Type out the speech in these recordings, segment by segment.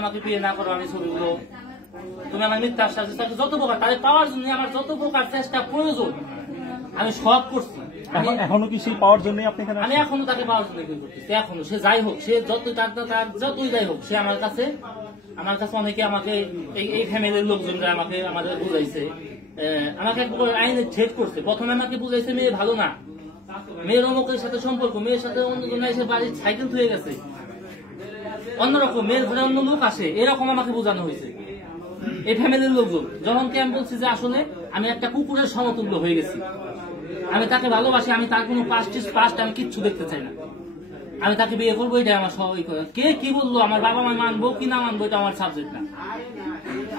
আমাকে বিয়ে না করো, আমি ছবিগুলো তুমি আমার মিথ্যা আশ্বাস যত প্রকার তাদের পাওয়ার জন্য আমার যত প্রকার চেষ্টা প্রয়োজন আমি সব করছি। এখনো কি সেই পাওয়ার জন্য আপনি এখানে? আমি এখনো তাকে পাওয়ার জন্য করতেছি। এখনো সে যাই হোক, সে যতই তার যতই যাই হোক, সে আমার কাছে অনেকে আমাকে এই ফ্যামিলির লোকজনরা আমাদের বুঝাইছে, আমাকে আইনে ঠেট করছে। প্রথমে আমাকে বুঝাইছে মেয়ে ভালো না, মেয়ের অমুকের সাথে সম্পর্ক, মেয়ের সাথে অন্যজন এসে বাড়ির সাইকেল হয়ে গেছে, অন্যরকম মেয়ের ঘরে অন্য লোক আসে, এরকম আমাকে বোঝানো হয়েছে এই ফ্যামিলির লোকজন। যখনকে আমি বলছি যে আসলে আমি একটা কুকুরের সমতুল্য হয়ে গেছি, আমি তাকে ভালোবাসি, আমি তার কোনো পাস্ট আমি কিচ্ছু দেখতে চাই না, আমি তাকে বিয়ে করবো, এটা আমার সবাই করে। কে কি বললো, আমার বাবা মা মানবো কি না মানবো এটা আমার সাবজেক্ট না।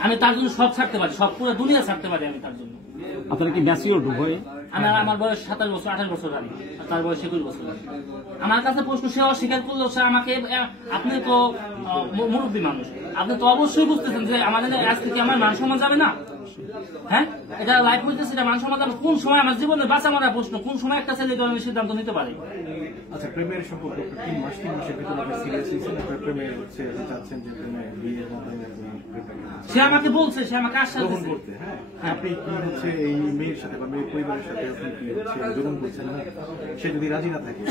আমি তার জন্য সব ছাড়তে পারি, সব পুরো দুনিয়া ছাড়তে পারি আমি তার জন্য। আপনার কি ম্যাচিওর হয়ে? আমার বয়স 27 বছর 28 বছর, আমি তার বয়স 21 বছর। আমার কাছে প্রশ্ন, সে অস্বীকার করলো, সে আমাকে, আপনি তো মুরব্বী মানুষ, আপনি তো অবশ্যই বুঝতেছেন যে আমাদের আজকে কি আমার মান সম্মান যাবে না? হ্যাঁ, এটা লাইফ হইতেছে, এটা মান সম্মান যাবে। কোন সময় আমার জীবনে বাঁচা মারা প্রশ্ন, কোন সময় একটা ছেলে ধরনের সিদ্ধান্ত নিতে পারে? আচ্ছা, প্রেমের সম্পর্ক 3 মাসের ভিতরে আপনি সিরিয়াস হয়েছেন, আপনার প্রেমের চাচ্ছেন যে প্রেমে বিয়ের মাধ্যমে সে আমাকে বলছে, সে আমাকে আশ্বাস দিচ্ছে করতে। হ্যাঁ, আপনি কি হচ্ছে এই মেয়ের সাথে বা মেয়ের পরিবারের সাথে আপনি কি হচ্ছে গ্রহণ করছেন না? সে যদি রাজি না থাকে,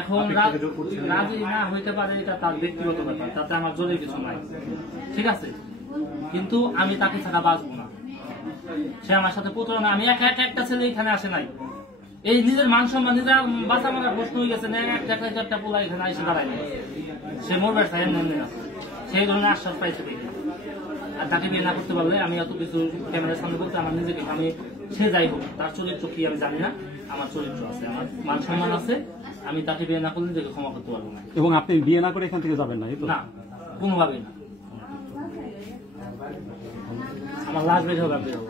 এখন রাজি না হইতে পারে, এটা তার ব্যক্তিগত ব্যাপার, তাতে আমার জোরে কিছু নাই, ঠিক আছে। কিন্তু আমি তাকে ছাড়া বাঁচবো না। সে আমার সাথে প্রতারণা, আমি একটা ছেলে এখানে আসে নাই, এই নিজের মান সম্মান নিজের বাঁচা মারার প্রশ্ন হয়ে গেছে না, একটা পোলা এখানে এসে দাঁড়ায় না, সে মরবে সেই ধরনের আশ্বাস পাইছে দেখে। আর তাকে বিয়ে না করতে পারলে আমি এত কিছু ক্যামেরার সামনে বলতে আমার নিজেকে, আমি সে যাই হোক তার চরিত্র কি আমি জানি না, আমার চরিত্র আছে, আমার মান সম্মান আছে, আমি তাকে বিয়ে না করলে নিজেকে ক্ষমা করতে পারবো না। এবং আপনি বিয়ে না করে এখান থেকে যাবেন না? না, কোনোভাবেই না। আমার লাশ বের হোক, বের হোক।